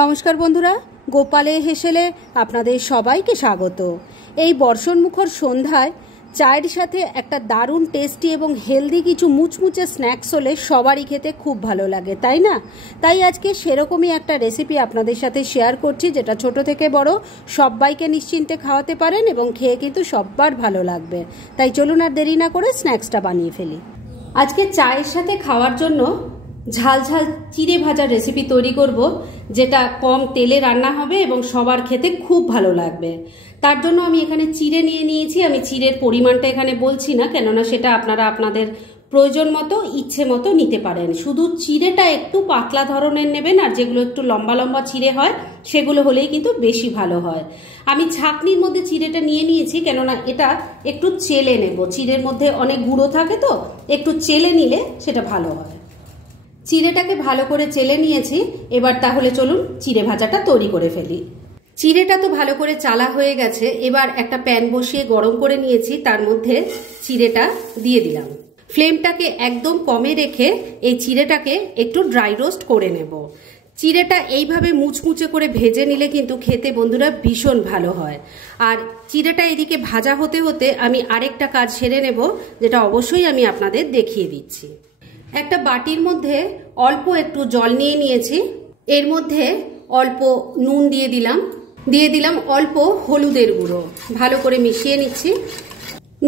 নমস্কার বন্ধুরা, গোপালে হেসেলে আপনাদের সবাইকে স্বাগত। এই বর্ষণমুখর সন্ধ্যায় চায়ের সাথে একটা দারুণ টেস্টি এবং হেলদি কিছু মুচমুচে স্ন্যাক্স হলে সবারই খেতে খুব ভালো লাগে, তাই না? তাই আজকে সেরকমই একটা রেসিপি আপনাদের সাথে শেয়ার করছি, যেটা ছোট থেকে বড় সবাইকে নিশ্চিন্তে খাওয়াতে পারেন এবং খেয়ে কিন্তু সবার ভালো লাগবে। তাই চলুন আর দেরি না করে স্ন্যাক্সটা বানিয়ে ফেলি। আজকে চায়ের সাথে খাওয়ার জন্য ঝাল ঝাল চিড়ে ভাজার রেসিপি তৈরি করব, যেটা কম তেলে রান্না হবে এবং সবার খেতে খুব ভালো লাগবে। তার জন্য আমি এখানে চিড়ে নিয়ে নিয়েছি। আমি চিড়ের পরিমাণটা এখানে বলছি না, কেননা সেটা আপনারা আপনাদের প্রয়োজন মতো ইচ্ছে মতো নিতে পারেন। শুধু চিড়েটা একটু পাতলা ধরনের নেবেন, আর যেগুলো একটু লম্বা লম্বা চিড়ে হয় সেগুলো হলেই কিন্তু বেশি ভালো হয়। আমি ছাঁকনির মধ্যে চিড়েটা নিয়ে নিয়েছি, কেননা এটা একটু চেলে নেব। চিড়ের মধ্যে অনেক গুঁড়ো থাকে, তো একটু চেলে নিলে সেটা ভালো হয়। চিড়েটাকে ভালো করে চেলে নিয়েছি। এবার তাহলে চলুন চিড়ে ভাজাটা তৈরি করে ফেলি। চিড়েটা তো ভালো করে চালা হয়ে গেছে। এবার একটা প্যান বসিয়ে গরম করে নিয়েছি, তার মধ্যে চিড়েটা দিয়ে দিলাম। ফ্লেমটাকে একদম কমে রেখে এই চিড়েটাকে একটু ড্রাই রোস্ট করে নেব। চিড়েটা এইভাবে মুচমুচে করে ভেজে নিলে কিন্তু খেতে বন্ধুরা ভীষণ ভালো হয়। আর চিড়েটা এদিকে ভাজা হতে হতে আমি আরেকটা কাজ সেরে নেব, যেটা অবশ্যই আমি আপনাদের দেখিয়ে দিচ্ছি। একটা বাটির মধ্যে অল্প একটু জল নিয়ে নিয়েছি। এর মধ্যে অল্প নুন দিয়ে দিলাম অল্প হলুদের গুঁড়ো। ভালো করে মিশিয়ে নিচ্ছি।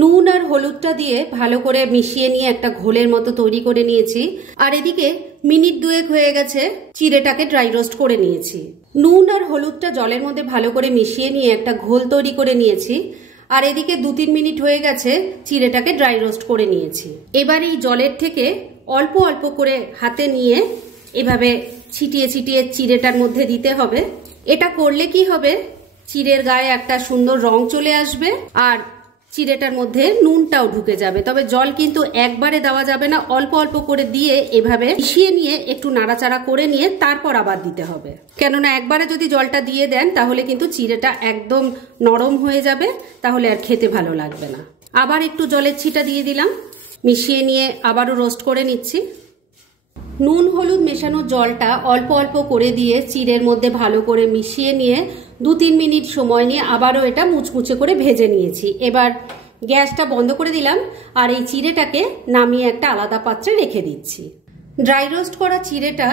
নুন আর হলুদটা দিয়ে ভালো করে মিশিয়ে নিয়ে একটা ঘোলের মতো তৈরি করে নিয়েছি। আর এদিকে মিনিট দুয়েক হয়ে গেছে চিড়েটাকে ড্রাই রোস্ট করে নিয়েছি। নুন আর হলুদটা জলের মধ্যে ভালো করে মিশিয়ে নিয়ে একটা ঘোল তৈরি করে নিয়েছি। আর এদিকে 2-3 মিনিট হয়ে গেছে চিড়েটাকে ড্রাই রোস্ট করে নিয়েছি। এবার এই জলের থেকে অল্প অল্প করে হাতে নিয়ে এভাবে ছিটিয়ে ছিটিয়ে চিড়েটার মধ্যে দিতে হবে। এটা করলে কি হবে, চিড়ের গায়ে একটা সুন্দর রং চলে আসবে আর চিড়েটার মধ্যে নুনটাও ঢুকে যাবে। তবে জল কিন্তু একবারে দেওয়া যাবে না, অল্প অল্প করে দিয়ে এভাবে মিশিয়ে নিয়ে একটু নাড়াচাড়া করে নিয়ে তারপর আবার দিতে হবে। কেননা একবারে যদি জলটা দিয়ে দেন তাহলে কিন্তু চিড়েটা একদম নরম হয়ে যাবে, তাহলে আর খেতে ভালো লাগবে না। আবার একটু জলের ছিটা দিয়ে দিলাম। মিশিয়ে নিয়ে আবারও রোস্ট করে নিচ্ছি। নুন হলুদ মেশানো জলটা অল্প অল্প করে দিয়ে চিড়ের মধ্যে ভালো করে মিশিয়ে নিয়ে 2-3 মিনিট সময় নিয়ে আবারও এটা মুচমুচে করে ভেজে নিয়েছি। এবার গ্যাসটা বন্ধ করে দিলাম আর এই চিড়েটাকে নামিয়ে একটা আলাদা পাত্রে রেখে দিচ্ছি। ড্রাই রোস্ট করা চিড়েটা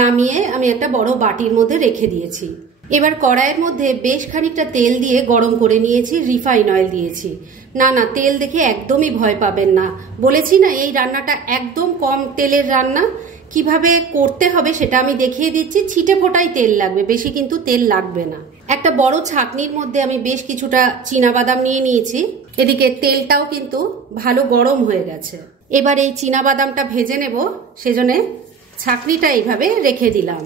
নামিয়ে আমি একটা বড় বাটির মধ্যে রেখে দিয়েছি। এবার কড়াইয়ের মধ্যে বেশ খানিকটা তেল দিয়ে গরম করে নিয়েছি। রিফাইন অয়েল দিয়েছি। না, তেল দেখে একদমই ভয় পাবেন না। বলেছি না, এই রান্নাটা একদম কম তেলের রান্না। কিভাবে করতে হবে সেটা আমি দেখিয়ে দিচ্ছি। ছিটে ফোটাই তেল লাগবে, বেশি কিন্তু তেল লাগবে না। একটা বড় ছাঁকনির মধ্যে আমি বেশ কিছুটা চীনাবাদাম নিয়ে নিয়েছি। এদিকে তেলটাও কিন্তু ভালো গরম হয়ে গেছে। এবার এই চীনাবাদামটা ভেজে নেব, সেজন্য ছাঁকনিটা এইভাবে রেখে দিলাম।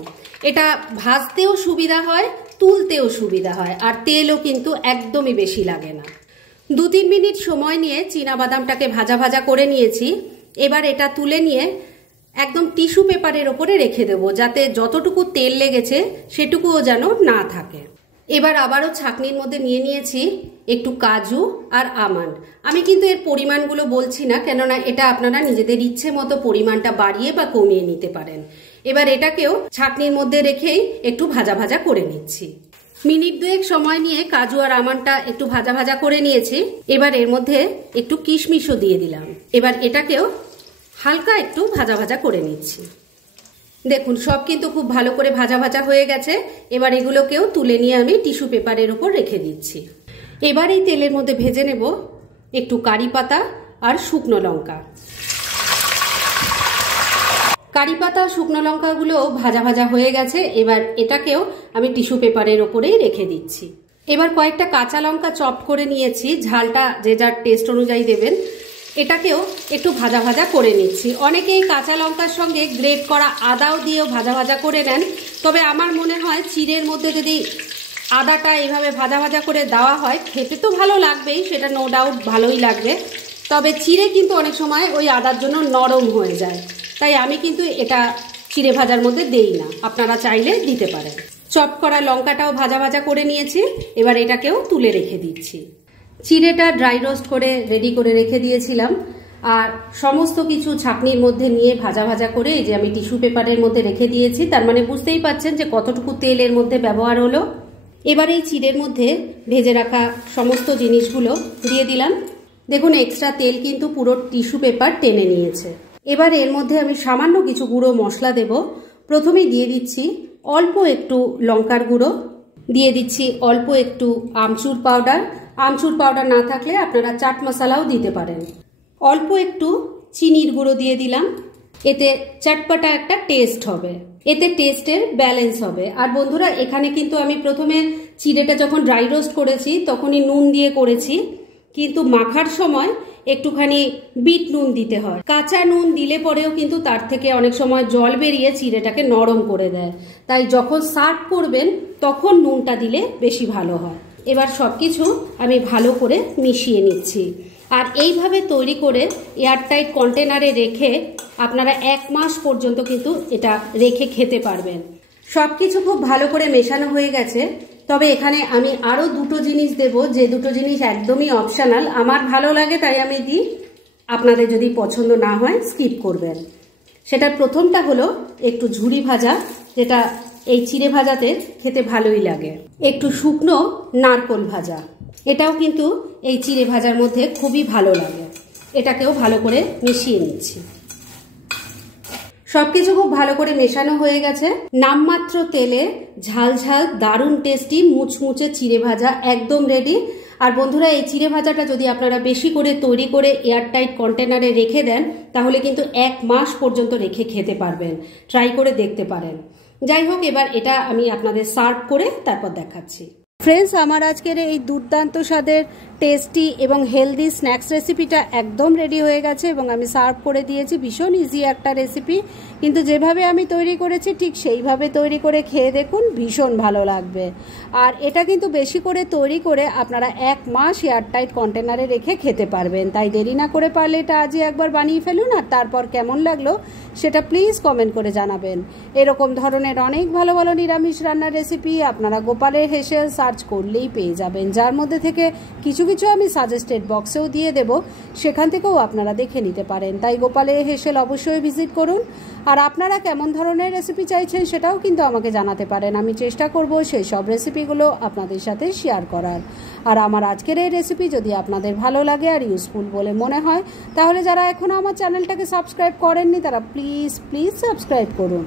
এটা ভাজতেও সুবিধা হয়, তুলতেও সুবিধা হয়, আর তেলও কিন্তু একদমই বেশি লাগে না। 2-3 মিনিট সময় নিয়ে চীনাবাদামটাকে ভাজা ভাজা করে নিয়েছি। এবার এটা তুলে নিয়ে একদম টিস্যু পেপারের ওপরে রেখে দেবো, যাতে যতটুকু তেল লেগেছে সেটুকুও যেন না থাকে। এবার আবারও ছাঁকনির মধ্যে নিয়ে নিয়েছি একটু কাজু আর আমন্ড। আমি কিন্তু এর পরিমাণগুলো বলছি না, কেননা এটা আপনারা নিজেদের ইচ্ছে মতো পরিমাণটা বাড়িয়ে বা কমিয়ে নিতে পারেন। এবার এটাকেও ছাঁকনির মধ্যে রেখেই একটু ভাজা ভাজা করে নিচ্ছি। মিনিট দুয়েক সময় নিয়ে কাজু আর আমন্ডটা একটু ভাজা ভাজা করে নিয়েছি। এবার এর মধ্যে একটু কিশমিশও দিয়ে দিলাম। এবার এটাকেও হালকা একটু ভাজা ভাজা করে নিচ্ছি। দেখুন, সব কিন্তু খুব ভালো করে ভাজা ভাজা হয়ে গেছে। এবার এগুলোকেও তুলে নিয়ে আমি টিস্যু পেপারের উপর রেখে দিচ্ছি। এবার এই তেলের মধ্যে ভেজে নেব একটু কারি পাতা আর শুকনো লঙ্কা। কারি পাতা শুকনো লঙ্কাগুলো ভাজা ভাজা হয়ে গেছে। এবার এটাকেও আমি টিস্যু পেপারের ওপরেই রেখে দিচ্ছি। এবার কয়েকটা কাঁচা লঙ্কা চপ করে নিয়েছি। ঝালটা যে যার টেস্ট অনুযায়ী দেবেন। এটাকেও একটু ভাজা ভাজা করে নিচ্ছি। অনেকেই কাঁচা লঙ্কার সঙ্গে গ্রেট করা আদাও দিয়েও ভাজা ভাজা করে নেন, তবে আমার মনে হয় চিড়ের মধ্যে যদি আদাটা এইভাবে ভাজা ভাজা করে দেওয়া হয় খেতে তো ভালো লাগবেই, সেটা নো ডাউট ভালোই লাগবে। তবে চিড়ে কিন্তু অনেক সময় ওই আদার জন্য নরম হয়ে যায়, তাই আমি কিন্তু এটা চিড়ে ভাজার মধ্যে দেই না। আপনারা চাইলে দিতে পারেন। চপ করা লঙ্কাটাও ভাজা ভাজা করে নিয়েছি। এবার এটাকেও তুলে রেখে দিচ্ছি। চিড়েটা ড্রাই রোস্ট করে রেডি করে রেখে দিয়েছিলাম। আর সমস্ত কিছু ছাঁকনির মধ্যে নিয়ে ভাজা ভাজা করে এই যে আমি টিস্যু পেপারের মধ্যে রেখে দিয়েছি। তার মানে বুঝতেই পাচ্ছেন যে কতটুকু তেল এর মধ্যে ব্যবহার হলো। এবার এই চিড়ের মধ্যে ভেজে রাখা সমস্ত জিনিসগুলো দিয়ে দিলাম। দেখুন এক্সট্রা তেল কিন্তু পুরো টিস্যু পেপার টেনে নিয়েছে। এবার এর মধ্যে আমি সামান্য কিছু গুঁড়ো মশলা দেব। প্রথমেই দিয়ে দিচ্ছি অল্প একটু লঙ্কার গুঁড়ো, দিয়ে দিচ্ছি অল্প একটু আমচুর পাউডার। আমচুর পাউডার না থাকলে আপনারা চাট মশলাও দিতে পারেন। অল্প একটু চিনির গুঁড়ো দিয়ে দিলাম। এতে চটপটা একটা টেস্ট হবে, এতে টেস্টের ব্যালেন্স হবে। আর বন্ধুরা এখানে কিন্তু আমি প্রথমে চিড়েটা যখন ড্রাই রোস্ট করেছি তখনই নুন দিয়ে করেছি, কিন্তু মাখার সময় একটুখানি বিট নুন দিতে হয়। কাঁচা নুন দিলে পরেও কিন্তু তার থেকে অনেক সময় জল বেরিয়ে চিড়েটাকে নরম করে দেয়, তাই যখন সার্ভ করবেন তখন নুনটা দিলে বেশি ভালো হয়। এবার সবকিছু আমি ভালো করে মিশিয়ে নিচ্ছি। আর এইভাবে তৈরি করে এয়ারটাইট কন্টেনারে রেখে আপনারা 1 মাস পর্যন্ত কিন্তু এটা রেখে খেতে পারবেন। সবকিছু খুব ভালো করে মেশানো হয়ে গেছে। তবে এখানে আমি আরও দুটো জিনিস দেব, যে দুটো জিনিস একদমই অপশনাল, আমার ভালো লাগে তাই আমি দিই, আপনাদের যদি পছন্দ না হয় স্কিপ করবেন। সেটার প্রথমটা হলো একটু ঝুরি ভাজা, যেটা এই চিড়ে ভাজাতে খেতে ভালোই লাগে। একটু শুকনো নারকোল ভাজা, এটাও কিন্তু এই চিড়ে ভাজার মধ্যে খুবই ভালো লাগে। এটাকেও ভালো করে মিশিয়ে নিচ্ছি। সবকিছু খুব ভালো করে মেশানো হয়ে গেছে। নামমাত্র তেলে ঝাল ঝাল দারুণ টেস্টি মুচমুচে চিড়ে ভাজা একদম রেডি। আর বন্ধুরা এই চিড়ে ভাজাটা যদি আপনারা বেশি করে তৈরি করে এয়ারটাইট কন্টেনারে রেখে দেন তাহলে কিন্তু 1 মাস পর্যন্ত রেখে খেতে পারবেন। ট্রাই করে দেখতে পারেন। যাই হোক, এবার এটা আমি আপনাদের সার্ভ করে তারপর দেখাচ্ছি। ফ্রেন্ডস, আমার আজকের এই দুর্দান্ত স্বাদের টেস্টি এবং হেলদি স্ন্যাক্স রেসিপিটা একদম রেডি হয়ে গেছে এবং আমি সার্ভ করে দিয়েছি। ভীষণ ইজি একটা রেসিপি, কিন্তু যেভাবে আমি তৈরি করেছি ঠিক সেইভাবে তৈরি করে খেয়ে দেখুন, ভীষণ ভালো লাগবে। আর এটা কিন্তু বেশি করে তৈরি করে আপনারা 1 মাস এয়ারটাইট কন্টেনারে রেখে খেতে পারবেন। তাই দেরি না করে পারলে এটা আজই একবার বানিয়ে ফেলুন, আর তারপর কেমন লাগলো সেটা প্লিজ কমেন্ট করে জানাবেন। এরকম ধরনের অনেক ভালো ভালো নিরামিষ রান্নার রেসিপি আপনারা গোপালের হেসেল সার্চ করলেই পেয়ে যাবেন, যার মধ্যে থেকে কিছু কিছু আমি সাজেস্টেড বক্সেও দিয়ে দেব, সেখান থেকেও আপনারা দেখে নিতে পারেন। তাই গোপালের হেসেল অবশ্যই ভিজিট করুন। আর আপনারা কেমন ধরনের রেসিপি চাইছেন সেটাও কিন্তু আমাকে জানাতে পারেন। আমি চেষ্টা করব সেই সব রেসিপিগুলো আপনাদের সাথে শেয়ার করার। আর আমার আজকের এই রেসিপি যদি আপনাদের ভালো লাগে আর ইউজফুল বলে মনে হয় তাহলে যারা এখনও আমার চ্যানেলটাকে সাবস্ক্রাইব করেননি তারা প্লিজ সাবস্ক্রাইব করুন।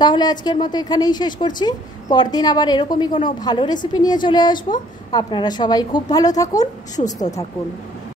তাহলে আজকের মতো এখানেই শেষ করছি। পরদিন আবার এরকমই কোনো ভালো রেসিপি নিয়ে চলে আসবো। আপনারা সবাই খুব ভালো থাকুন, সুস্থ থাকুন।